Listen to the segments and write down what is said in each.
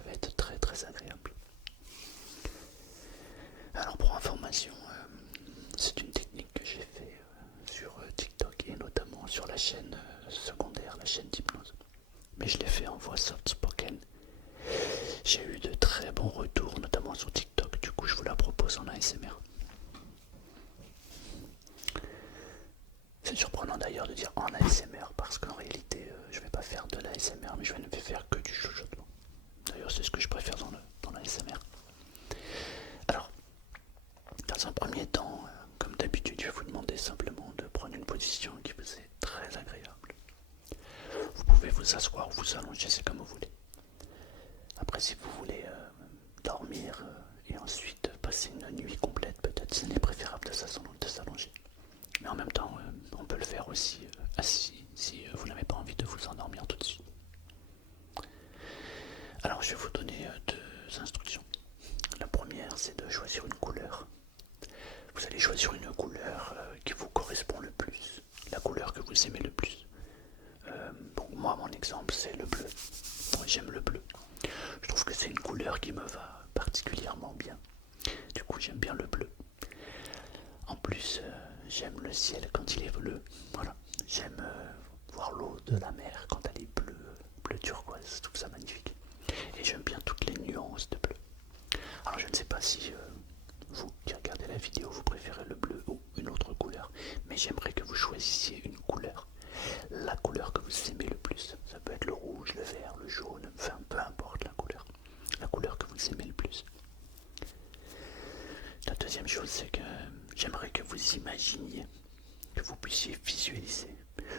ça va être très très agréable. Alors pour information, c'est une technique que j'ai fait sur TikTok et notamment sur la chaîne secondaire, la chaîne d'hypnose. Mais je l'ai fait en voix soft spoken. J'ai eu de très bons retours, notamment sur TikTok, du coup je vous la propose en ASMR. C'est surprenant d'ailleurs de dire en ASMR parce qu'en réalité je vais pas faire de l'ASMR mais je vais ne faire que du chuchotement. D'ailleurs c'est ce que je préfère dans l'ASMR. Alors, dans un premier temps, comme d'habitude, je vais vous demander simplement de prendre une position qui vous est très agréable. Vous pouvez vous asseoir ou vous allonger, c'est comme vous voulez. Après si vous voulez dormir et ensuite passer une nuit complète, peut-être ce n'est préférable de s'allonger. Mais en même temps, on peut le faire aussi assis si vous n'avez pas envie de vous endormir tout de suite. Alors je vais vous donner deux instructions. La première, c'est de choisir une couleur. Vous allez choisir une couleur qui vous correspond le plus, la couleur que vous aimez le plus. Bon, moi, mon exemple, c'est le bleu. Moi, j'aime le bleu. Je trouve que c'est une couleur qui me va particulièrement bien. Du coup, j'aime bien le bleu. En plus, j'aime le ciel quand il est bleu. Voilà. J'aime voir l'eau de la mer quand elle est bleue, bleu turquoise. Je trouve ça magnifique. Et j'aime bien toutes les nuances de bleu. Alors, je ne sais pas si vous qui regardez la vidéo, vous préférez le bleu ou une autre couleur, mais j'aimerais que vous choisissiez une couleur. La couleur que vous aimez le plus. Ça peut être le rouge, le vert, le jaune, enfin peu importe la couleur. La couleur que vous aimez le plus. La deuxième chose, c'est que j'aimerais que vous imaginiez, que vous puissiez visualiser,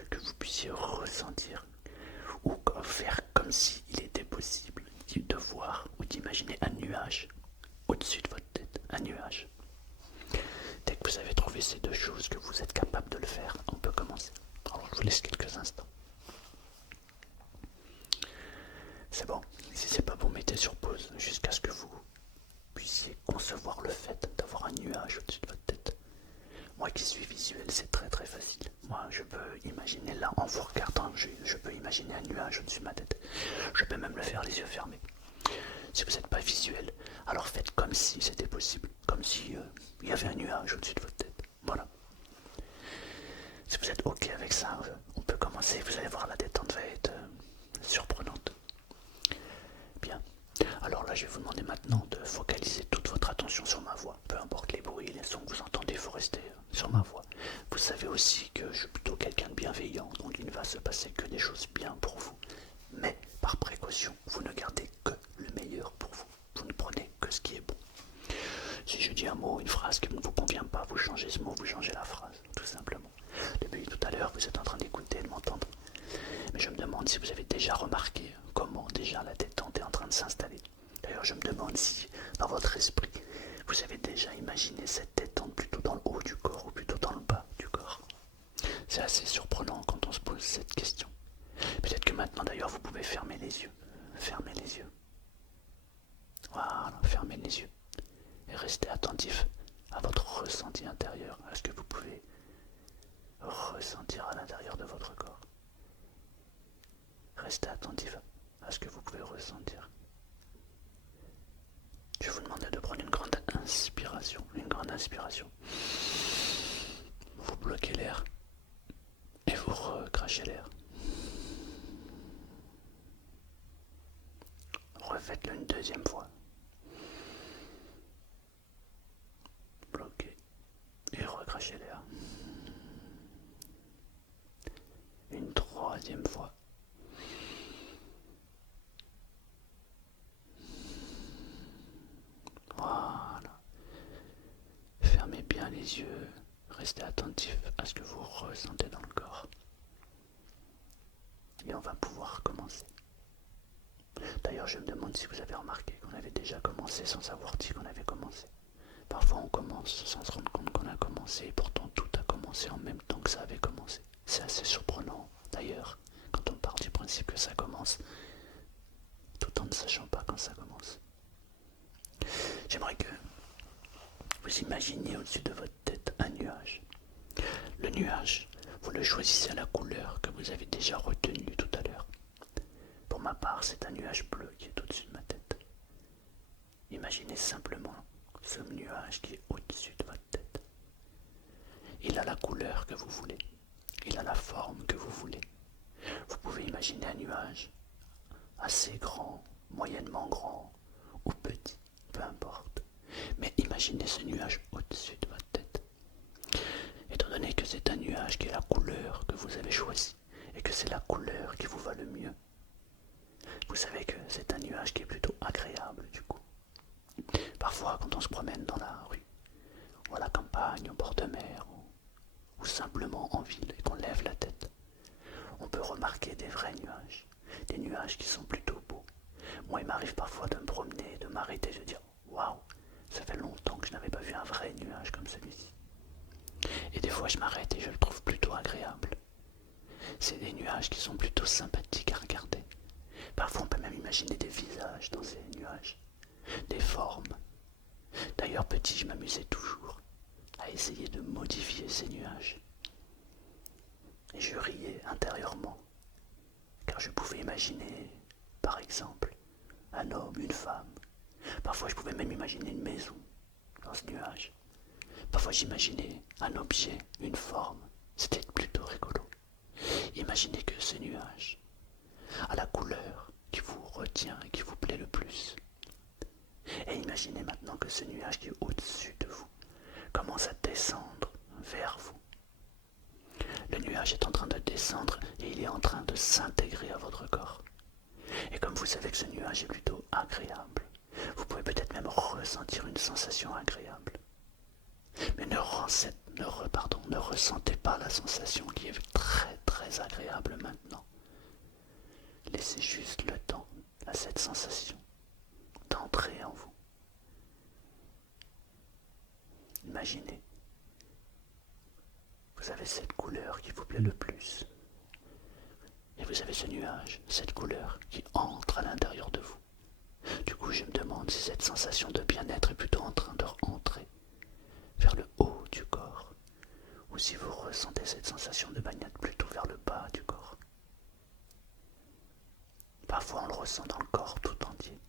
que vous puissiez ressentir ou faire comme s'il était possible de voir ou d'imaginer un nuage au-dessus de votre tête, un nuage. Dès que vous avez trouvé ces deux choses, que vous êtes capable de le faire, on peut commencer. Alors je vous laisse quelques instants. C'est bon, si c'est pas, vous mettez sur pause jusqu'à ce que vous puissiez concevoir le fait d'avoir un nuage au-dessus de votre tête. Moi qui suis visuel, c'est très très facile. Moi je peux imaginer là, en vous regardant, je peux imaginer un nuage au-dessus de ma tête. Je peux même le faire les yeux fermés. Si vous n'êtes pas visuel, alors faites comme si c'était possible, comme si il y avait un nuage au-dessus de votre tête. Voilà. Si vous êtes ok avec ça, on peut commencer. Vous allez voir, la détente va être surprenante. Bien. Alors là, je vais vous demander maintenant de focaliser toute votre attention sur ma voix. Peu importe les bruits, les sons que vous entendez, il faut rester sur ma voix. Vous savez aussi que je suis plutôt quelqu'un de bienveillant, donc il ne va se passer que des choses bien pour vous. Mais par précaution, vous ne gardez que le meilleur pour vous. Vous ne prenez que ce qui est bon. Si je dis un mot, une phrase qui ne vous convient pas, vous changez ce mot, vous changez la phrase, tout simplement. Depuis tout à l'heure, vous êtes en train d'écouter et de m'entendre. Mais je me demande si vous avez déjà remarqué comment déjà la détente est en train de s'installer. D'ailleurs, je me demande si, dans votre esprit, vous avez déjà imaginé cette détente plutôt dans le haut du corps ou plutôt dans le bas du corps. C'est assez surprenant quand on se pose cette question. Peut-être que maintenant, d'ailleurs, vous pouvez fermer les yeux. Fermez les yeux. Voilà, fermez les yeux. Et restez attentif à votre ressenti intérieur, à ce que vous pouvez ressentir à l'intérieur de votre corps. Restez attentif à ce que vous pouvez ressentir. Je vais vous demander de prendre une grande inspiration. Une grande inspiration. Vous bloquez l'air et vous recrachez l'air. Refaites-le une deuxième fois. Bloquez et recrachez l'air. Une troisième fois. Voilà. Fermez bien les yeux. Restez attentif à ce que vous ressentez dans le corps. Et on va pouvoir commencer. D'ailleurs, je me demande si vous avez remarqué qu'on avait déjà commencé sans savoir dit qu'on avait commencé. Parfois, on commence sans se rendre compte qu'on a commencé et pourtant tout a commencé en même temps que ça avait commencé. C'est assez surprenant, d'ailleurs, quand on part du principe que ça commence, tout en ne sachant pas quand ça commence. J'aimerais que vous imaginiez au-dessus de votre tête un nuage. Le nuage, vous le choisissez à la couleur que vous avez déjà retenue tout à l'heure. Pour ma part, c'est un nuage bleu qui est au-dessus de ma tête. simplement ce nuage qui est au-dessus de votre tête. Il a la couleur que vous voulez, il a la forme que vous voulez. Vous pouvez imaginer un nuage assez grand, moyennement grand ou petit, peu importe. Mais imaginez ce nuage au-dessus de votre tête. Étant donné que c'est un nuage qui est la couleur que vous avez choisie et que c'est la couleur qui vous va le mieux, vous savez que c'est un nuage qui est plutôt agréable du coup. Parfois quand on se promène dans la rue, ou à la campagne, au bord de mer, ou simplement en ville et qu'on lève la tête, on peut remarquer des vrais nuages, des nuages qui sont plutôt beaux. Moi il m'arrive parfois de me promener, de m'arrêter, de dire waouh, ça fait longtemps que je n'avais pas vu un vrai nuage comme celui-ci. Et des fois je m'arrête et je le trouve plutôt agréable. C'est des nuages qui sont plutôt sympathiques à regarder. Parfois on peut même imaginer des visages dans ces nuages, des formes. D'ailleurs petit, je m'amusais toujours à essayer de modifier ces nuages. Et je riais intérieurement, car je pouvais imaginer, par exemple, un homme, une femme. Parfois je pouvais même imaginer une maison dans ce nuage. Parfois j'imaginais un objet, une forme. C'était plutôt rigolo. Imaginez que ce nuage a la couleur qui vous retient et qui vous plaît le plus. Et imaginez maintenant que ce nuage qui est au-dessus de vous commence à descendre vers vous. Le nuage est en train de descendre et il est en train de s'intégrer à votre corps. Et comme vous savez que ce nuage est plutôt agréable, vous pouvez peut-être même ressentir une sensation agréable. Mais ne ressentez pas la sensation qui est très très agréable maintenant. Laissez juste le temps à cette sensation d'entrer en vous. Imaginez, vous avez cette couleur qui vous plaît le plus. Et vous avez ce nuage, cette couleur qui entre à l'intérieur de vous. Du coup, je me demande si cette sensation de bien-être est plutôt en train de rentrer vers le haut du corps, ou si vous ressentez cette sensation de bien-être plutôt vers le bas du corps. Parfois on le ressent dans le corps tout entier.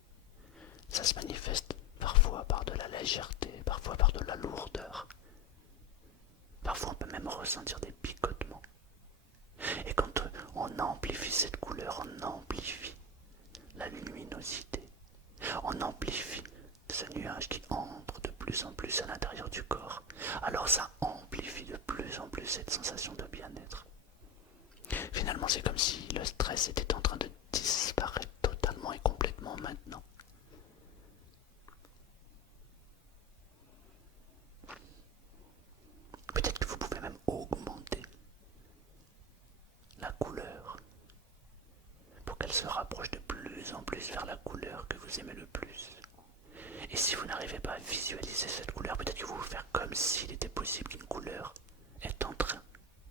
Ça se manifeste parfois par de la légèreté, parfois par de la lourdeur. Parfois on peut même ressentir des picotements. Et quand on amplifie cette couleur, on amplifie la luminosité. On amplifie ce nuage qui entre de plus en plus à l'intérieur du corps. Alors ça amplifie de plus en plus cette sensation de bien-être. Finalement, c'est comme si le stress était en train de disparaître totalement et complètement maintenant. Peut-être que vous pouvez même augmenter la couleur pour qu'elle se rapproche de plus en plus vers la couleur que vous aimez le plus. Et si vous n'arrivez pas à visualiser cette couleur, peut-être que vous pouvez faire comme s'il était possible qu'une couleur est en train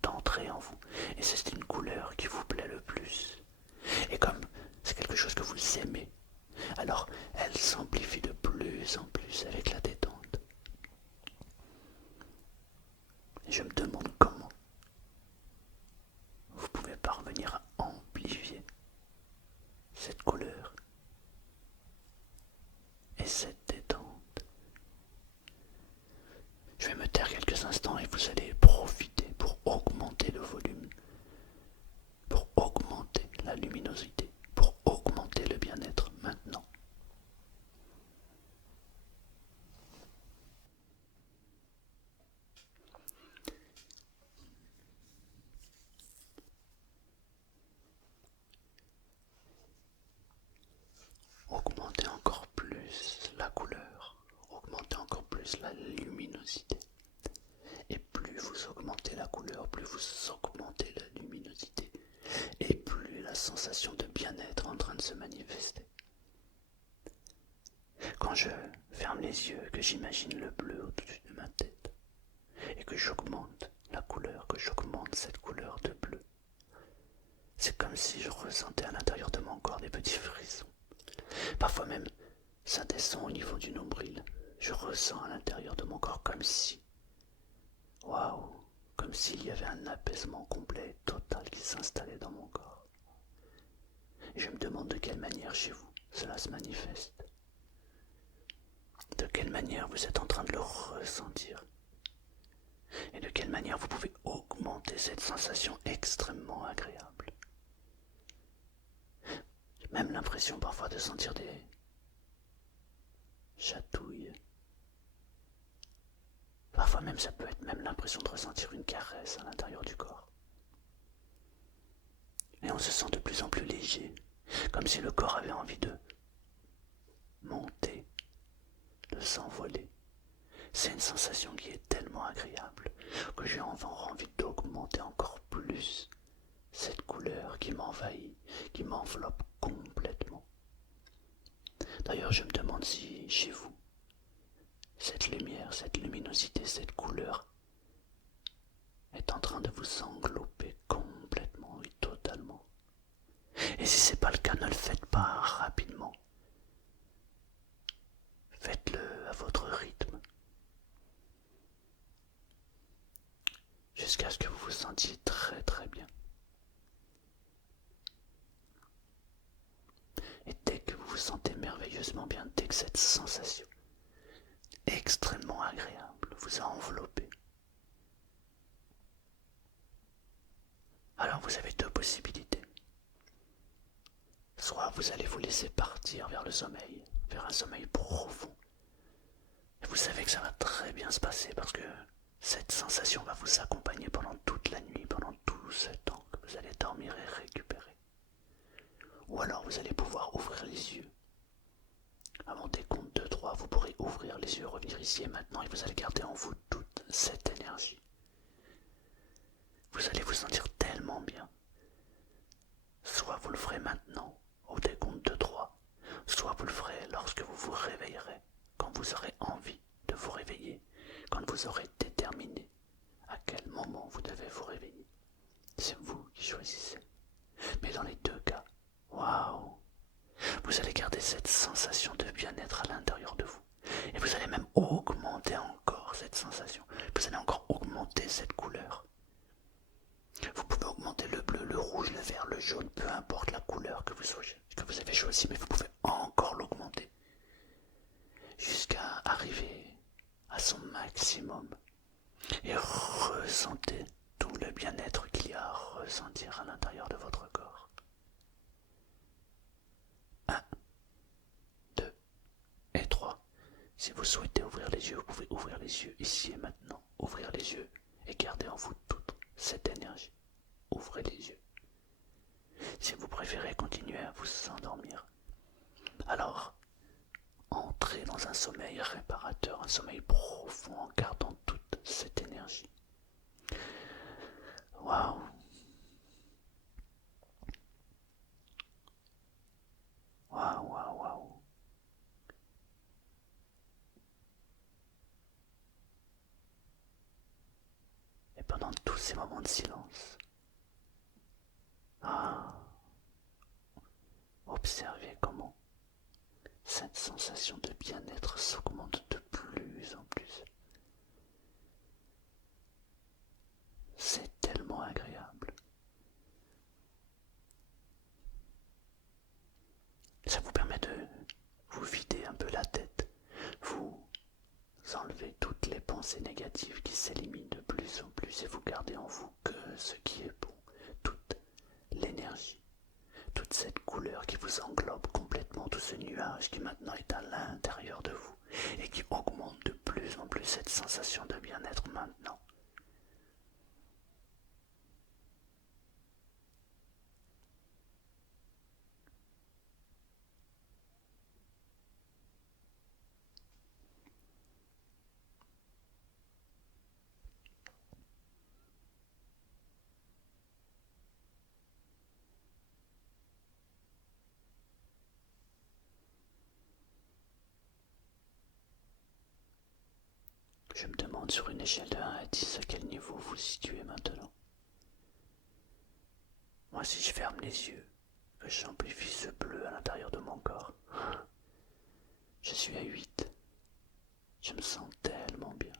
d'entrer en vous. Et c'est une couleur qui vous plaît le plus. Et comme c'est quelque chose que vous aimez, alors elle s'amplifie de plus en plus avec la détente. Et je me demande comment vous pouvez parvenir à amplifier cette couleur et cette détente. Je vais me taire quelques instants et vous allez profiter pour augmenter le volume, pour augmenter la luminosité, pour augmenter le bien-être maintenant. Augmentez encore plus la couleur, augmentez encore plus la luminosité. Et plus vous augmentez la couleur, plus vous augmentez la luminosité, et plus la sensation de bien-être est en train de se manifester. Quand je ferme les yeux, que j'imagine le bleu au-dessus de ma tête, et que j'augmente la couleur, que j'augmente cette couleur de bleu, c'est comme si je ressentais à l'intérieur de mon corps des petits frissons. Parfois même, ça descend au niveau du nombril. Je ressens à l'intérieur de mon corps comme si, waouh, comme s'il y avait un apaisement complet et total qui s'installait dans mon corps. Et je me demande de quelle manière chez vous cela se manifeste. de quelle manière vous êtes en train de le ressentir et de quelle manière vous pouvez augmenter cette sensation extrêmement agréable. J'ai même l'impression parfois de sentir des chatouilles. Parfois même ça peut être même l'impression de ressentir une caresse à l'intérieur du corps. Et on se sent de plus en plus léger, comme si le corps avait envie de monter, de s'envoler. C'est une sensation qui est tellement agréable que j'ai envie d'augmenter encore plus cette couleur qui m'envahit, qui m'enveloppe complètement. D'ailleurs, je me demande si chez vous, cette lumière, cette luminosité, cette couleur est en train de vous englober complètement et totalement. Et si c'est pas le cas, ne le faites pas rapidement. Faites-le à votre rythme. Jusqu'à ce que vous vous sentiez très très bien. Et dès que vous vous sentez merveilleusement bien, dès que cette sensation extrêmement agréable vous a enveloppé, alors vous avez deux possibilités. Soit vous allez vous laisser partir vers le sommeil, vers un sommeil profond. Et vous savez que ça va très bien se passer parce que cette sensation va vous accompagner pendant toute la nuit, pendant tout ce temps que vous allez dormir et récupérer. Ou alors vous allez pouvoir ouvrir les yeux. À mon décompte de 3, vous pourrez ouvrir les yeux, revenir ici et maintenant et vous allez garder en vous toute cette énergie. Vous allez vous sentir tellement bien. Soit vous le ferez maintenant, au décompte de 3, soit vous le ferez lorsque vous vous réveillerez, quand vous aurez envie de vous réveiller, quand vous aurez déterminé à quel moment vous devez vous réveiller. C'est vous qui choisissez. Mais dans les deux cas, waouh, vous allez garder cette sensation de bien-être à l'intérieur de vous. Et vous allez même augmenter encore cette sensation. Vous allez encore augmenter cette couleur. Vous pouvez augmenter le bleu, le rouge, le vert, le jaune, peu importe la couleur que vous avez choisie, mais vous pouvez encore l'augmenter jusqu'à arriver à son maximum. Et ressentez tout le bien-être qu'il y a à ressentir à l'intérieur de votre corps. 1, 2 et 3. Si vous souhaitez ouvrir les yeux, vous pouvez ouvrir les yeux ici et maintenant. Ouvrir les yeux et garder en vous toute cette énergie. Ouvrez les yeux. Si vous préférez continuer à vous endormir, alors entrez dans un sommeil réparateur, un sommeil profond en gardant toute cette énergie. Waouh! Waouh, waouh, waouh! Et pendant tous ces moments de silence, observez comment cette sensation de bien-être s'augmente de plus en plus. C'est tellement agréable. Ça vous permet de vous vider un peu la tête, vous enlevez toutes les pensées négatives qui s'éliminent de plus en plus et vous gardez en vous que ce qui est bon, toute l'énergie, toute cette couleur qui vous englobe complètement, tout ce nuage qui maintenant est à l'intérieur de vous et qui augmente de plus en plus cette sensation de bien-être maintenant. Je me demande sur une échelle de 1 à 10 à quel niveau vous vous situez maintenant. Moi, si je ferme les yeux, que j'amplifie ce bleu à l'intérieur de mon corps, je suis à 8. Je me sens tellement bien.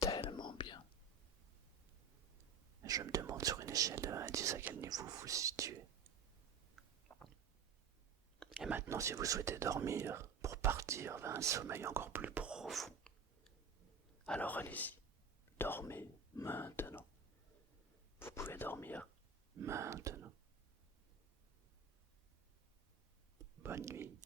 Tellement bien. Je me demande sur une échelle de 1 à 10 à quel niveau vous vous situez. Et maintenant, si vous souhaitez dormir, pour repartir vers un sommeil encore plus profond. Alors allez-y, dormez maintenant. Vous pouvez dormir maintenant. Bonne nuit.